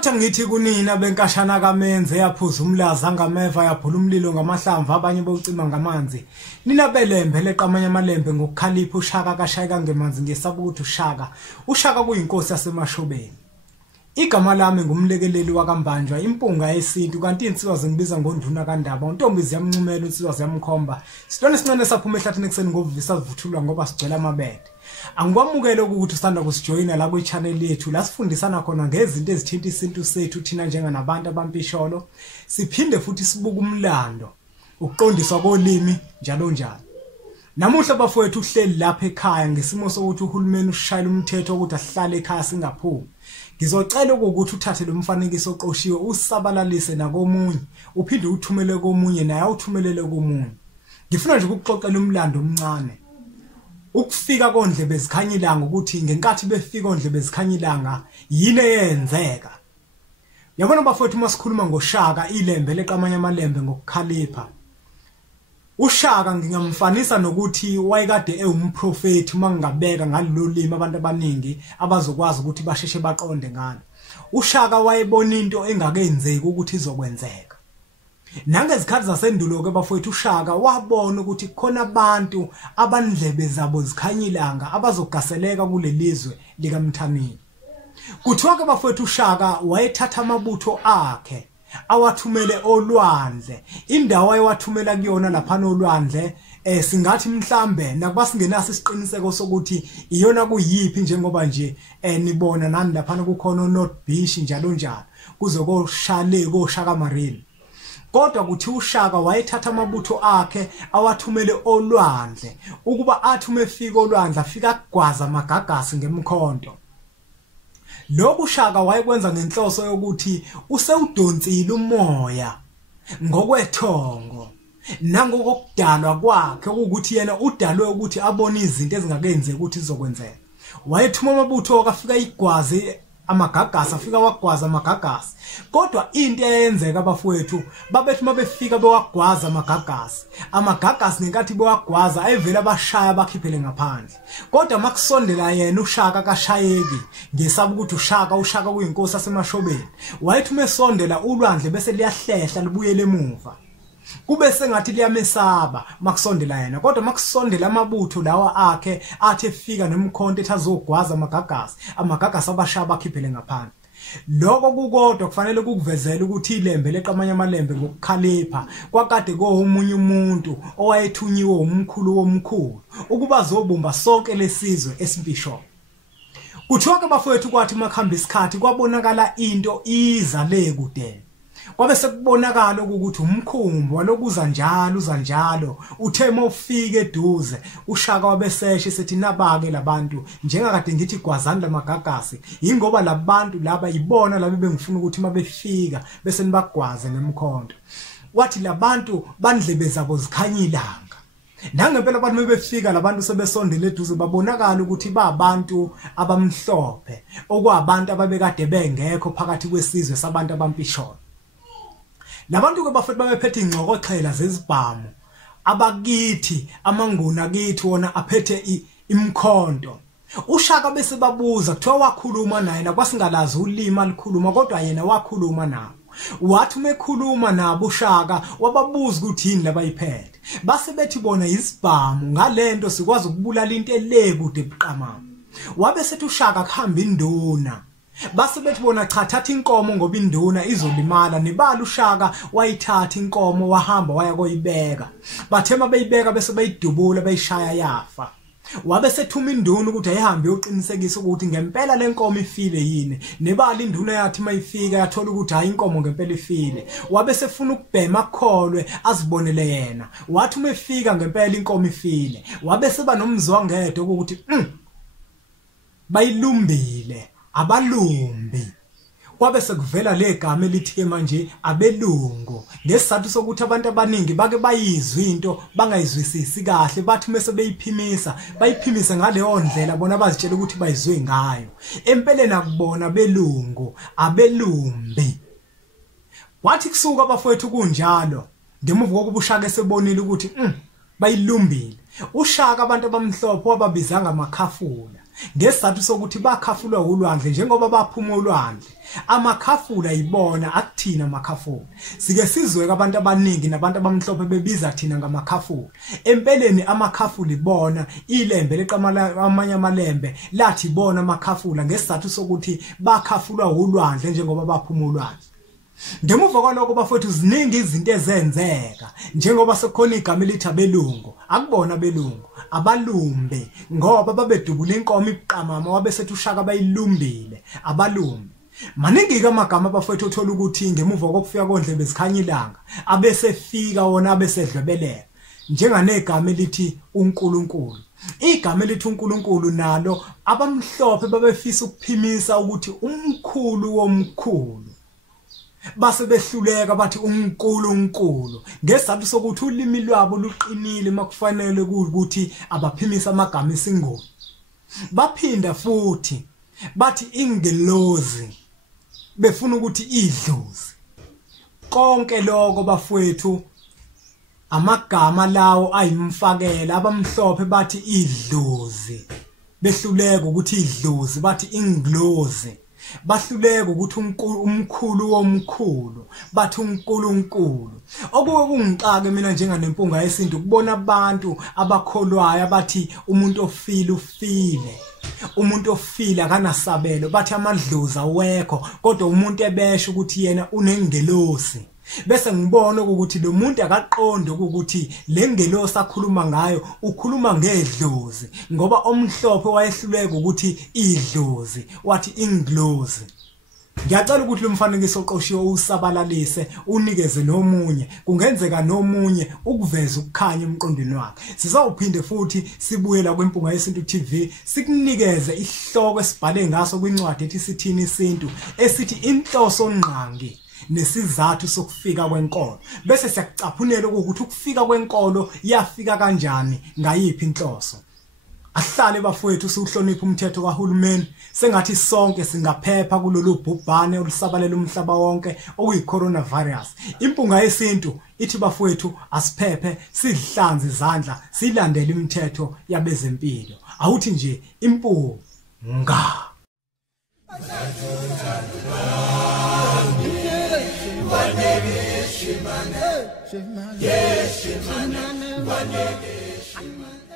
Ngathi ngithi kunina benkashana kaMenze yaphuza umlaza angameva yaphula umlilo ngamahlamvu abanye bowucima ngamanzi. Nina belembe leqamanya amalembe ngokukhalipha uShaka kashayeka ngemanzi ngesaba ukuthi uShaka kuyinkosi yasemashobeni. Igama lami ngumlekeleli wakambanjwa impunga yesintu kanti insizwa zingibiza ngonduna kaNdaba untombi ziyamncumela insizwa ziyamkhomba. Sitwana sincane saphuma ehlathini ekseni ngovisa sivuthulwa ngoba sigcwele amabede. Angikwamukele ukuthi usanda kusijoyina la kwi-channel yethu la sifundisana khona ngezinto ezithinta isintu sethu thina njenganabantu abampisholo. Siphinde futhi sibuka umlando, ukuqondiswa kolimi njalo njalo. Namuhla bafowethu uhleli lapha ekhaya ngesimo sokuthi uhulumeni ushayela umthetho ukuthi asihlale ekhaya singaphumi. Ngizocela ukuthi uthathe lo mfanekiso oqoshiwe usabalalise nakomunye uphinde uthumele komunye naye awuthumelele komunye. Ngifuna nje ukuxoxela umlando omncane. Ukufika kondlebe zikhanyilanga ukuthi ngenkathi befika kondlebe zikhanyilanga yini eyenzeka. Yabona bafowethu masikhuluma ngoShaka ilembe leqamanya amalembe ngokukhalipha. uShaka ngingamfanisa nokuthi wayekade ewumprofeti mangingabeka ngalolu limi abantu abaningi abazokwazi ukuthi basheshe baqonde ngalo. uShaka wayebona into engakenzeki ukuthi izokwenzeka. Nangezikhathi zasendulo ke bafowethu uShaka wabona ukuthi khona abantu abandlebe zabo zikhanyilanga abazogaseleka kulelizwe likaMthamini. Kuthiwa ke bafowethu uShaka wayethatha amabutho akhe awathumele olwandle. Indawo ayewathumela kuyona lapha nolwandle singathi mhlambe nakuba singenaso isiqiniseko sokuthi iyona kuyiphi njengoba nje nibona nani lapha kukhona North Beach njalo njalo kuzokoshale koShaka Marine. Kodwa kuthi uShaka wayethatha amabutho akhe awathumele olwandle ukuba athi umefika olwandle afika kugwaza amagagasi ngemkhonto. Lokhu uShaka wayekwenza ngenhloso yokuthi usewudonsile umoya ngokwethongo nangokudalwa kwakhe ukuthi yena udalwe ukuthi abone izinto ezingakenzeki ukuthi izokwenzeka. Wayethuma amabutho akafika igwaze amagagasi afika wagwaza amagagasi. Kodwa into eyenzeka abafowethu babethi mabefika bewagwaza amagagasi ngenkathi bewagwaza ayevela abashaya bakhiphele ngaphandle. Kodwa makusondela yena uShaka kashayeki ngesaba ukuthi uShaka kuyinkosi yasemashobeni. Wayethi umesondela ulwandle bese liyahlehla libuyele emuva. Kube sengathi liyamesaba makusondela yena. Kodwa makusondela amabutho lawa akhe athi efika nemkhonto ethi azogwaza amagagasi abashaya bakhiphele ngaphandle. Lokho kukodwa kufanele kukuvezela ukuthi ilembe leqamanya amalembe ngokukhalipha kwakade komunye umuntu owayethunyiwe umkhulu womkhulu ukuba azobumba sonke lesizwe esimpisholo. Kuthiwa ke bafowethu kwathi makhamba isikhathi kwabonakala into iza le kude. Kwabe sekubonakala ukuthi umkhumbi walokuza njalo uthema ufike eduze. uShaka wabeseshe sethi nabake labantu njengakade ngithi gwazani lamagagasi ingoba labantu laba yibona laba bengifuna ukuthi mabefika bese nibagwaze ngemkhonto. Wathi labantu bandlebe zabo zikhanyilanga. Nangempela abantu mebefika labantu sebesondele eduze babonakala ukuthi babantu abamhlophe okwabantu ababekade bengekho phakathi kwesizwe sabantu abampisholo. Labantu ke bafethu babephethe ingcokoxhela zezibhamu abakithi amanguna kithi wona aphethe imkhonto. uShaka bese babuza kuthiwa wakhuluma naye nakwasingalazi ulimi alikhuluma kodwa yena wakhuluma nabo. Wathi umekhuluma nabo uShaka wababuza ukuthi yini labayiphethe. Base bethi bona izibhamu ngalento sikwazi ukubulala into elekude ebuqamama. Wabe sethi uShaka kuhamba induna. Base bethi bona cha thatha inkomo ngoba induna izolimala nebala uShaka wayithatha inkomo wahamba waya koyibeka. Bathema beyibeka bese bayidubula bayishaya yafa. Wabe sethuma induna ukuthi ayihambe yoqinisekisa ukuthi ngempela lenkomo ifile yini. Nebala induna yathi mayifika yathola ukuthi hayi inkomo ngempela ifile. Wabe sefuna ukubhema akholwe azibonele yena. Wathi umefika ngempela inkomo ifile. Wabe seba nomzwangedwe ukuthi bayilumbile abalumbi. Kwabe sekuvela legama elithi ke manje abelungu ngesizathu sokuthi abantu abaningi bake bayizwa into bangayizwisisi kahle bathi mase bayiphimisa ngaleyo ndlela bona bazitshela ukuthi bayizwe ngayo. Empeleni akubona belungu abelumbi. Wathi kusuka abafowethu kunjalo ngemuva kokuba uShaka esebonile ukuthi bayilumbile. uShaka abantu abamhlophe wababizanga amakhafula ngesizathu sokuthi bakhafulwa ulwandle njengoba baphuma ulwandle. Amakhafula yibona akuthina amakhafula. Sike sizwe abantu abaningi nabantu abamhlophe bebiza thina ngamakhafula. Empeleni amakhafula ibona ilembe leqamala amanye amalembe lathi ibona amakhafula ngesizathu sokuthi bakhafulwa ulwandle njengoba baphuma ulwandle. Ngemuva kwalokho bafowethu ziningi izinto ezenzeka njengoba sekukhona igama elithi abelungu. Akubona abelungu, abalumbe ngoba babedubula inkomo iqamama wabesethi uShaka bayilumbile abalumbe. Maningi ke amagama bafowethu othola ukuthi ngemuva kokufika kondlebe zikhanya ilanga abesefika wona abesedlwebeleka njenganegama elithi uNkulunkulu. Igama elithi uNkulunkulu nalo abamhlophe babefisa ukuphimisa ukuthi umkhulu womkhulu. Base behluleka bathi uNkulunkulu ngesizathu sokuthi ulimi lwabo luqinile makufanele ukuthi abaphimisa amagama esingoni. Baphinda futhi bathi ingelozi befuna ukuthi idlozi. Konke lokho bafowethu amagama lawo ayimfakela abamhlophe bathi idlozi. Behluleka ukuthi idlozi bathi inglozi. Bahluleka ukuthi umkhulu womkhulu bathi uNkulunkulu. Okuwe kungixake mina njenganempunga yesintu kubona abantu abakholwayo abathi umuntu ofile ufile. Umuntu ofile akanasabelo bathi amadlozi awekho kodwa umuntu ebesha ukuthi yena unengelosi. Bese ngibona ukuthi lo muntu akaqonde ukuthi lengelosi akhuluma ngayo ukhuluma ngedlozi ngoba omhlophe wayehluleka ukuthi idlozi wathi inglozi. Ngiyacela ukuthi lo mfanekiso oqoshiwe usabalalise unikeze nomunye kungenzeka nomunye ukuveza ukukhanya emqondweni wakhe. Sizawuphinde futhi sibuye la kwempunga yesintu TV sikunikeze isihloko esibhale ngaso kwincwadi ethi sithini isintu esithi inhloso ngqangi nesizathu sokufika kwenkolo. Bese siyakucaphunela ukuthi ukufika kwenkolo yafika kanjani ngayiphi inhloso. Ahlale bafowethu siuhlonipha umthetho kaHulumeni sengathi sonke singaphepha kulolu bhubhane olusabalela umhlaba wonke okuyi-coronavirus. Impunga yesintu ithi bafowethu asiphephe sidihlanze izandla silandele imithetho yabezempilo. Awuthi nje impunga. Shimane, Shimane, Shimane, Shimane, Shimane.